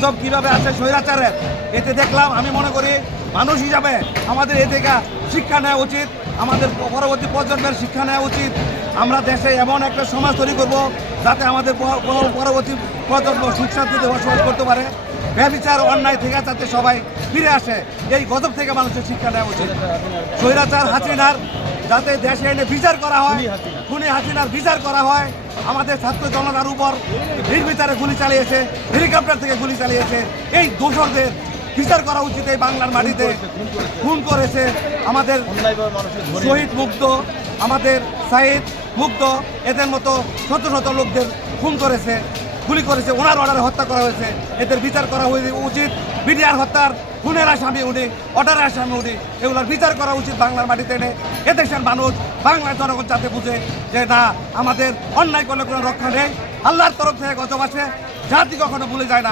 গজব কিভাবে আছে স্বৈরাচারের, এতে দেখলাম। আমি মনে করি মানুষ হিসাবে আমাদের এ থেকে শিক্ষা নেওয়া উচিত, আমাদের পরবর্তী প্রজন্মের শিক্ষা নেওয়া উচিত। আমরা দেশে এমন একটা সমাজ তৈরি করব যাতে আমাদের পরবর্তী প্রজন্ম সুখ শান্তিতে বসবাস করতে পারে। ব্যভিচার অন্যায় থেকে যাতে সবাই ফিরে আসে, এই গজব থেকে মানুষের শিক্ষা নেওয়া উচিত। স্বৈরাচার হাসিনার যাতে দেশে এনে বিচার করা হয়, খুনি হাসিনার বিচার করা হয়। আমাদের ছাত্র জনতার উপর নির্বিচারে গুলি চালিয়েছে, হেলিকপ্টার থেকে গুলি চালিয়েছে, এই দোষরদের বিচার করা উচিত। এই বাংলার মাটিতে খুন করেছে আমাদের শহীদ মুগ্ধ, আমাদের সাইদ মুগ্ধ, এদের মতো শত শত লোকদের খুন করেছে, গুলি করেছে, ওনার অর্ডারে হত্যা করা হয়েছে। এদের বিচার করা উচিত। বিডিআর হত্যার খুনের আসামি উনি, অর্ডারের আসামি উনি, এগুলোর বিচার করা উচিত বাংলার মাটিতে এনে। এদেশের মানুষ, বাংলার জনগণ যাতে বুঝে যে না, আমাদের অন্যায় করলে কোনো রক্ষা নেই, আল্লাহর তরফ থেকে গজব আসে, জাতি কখনো ভুলে যায় না।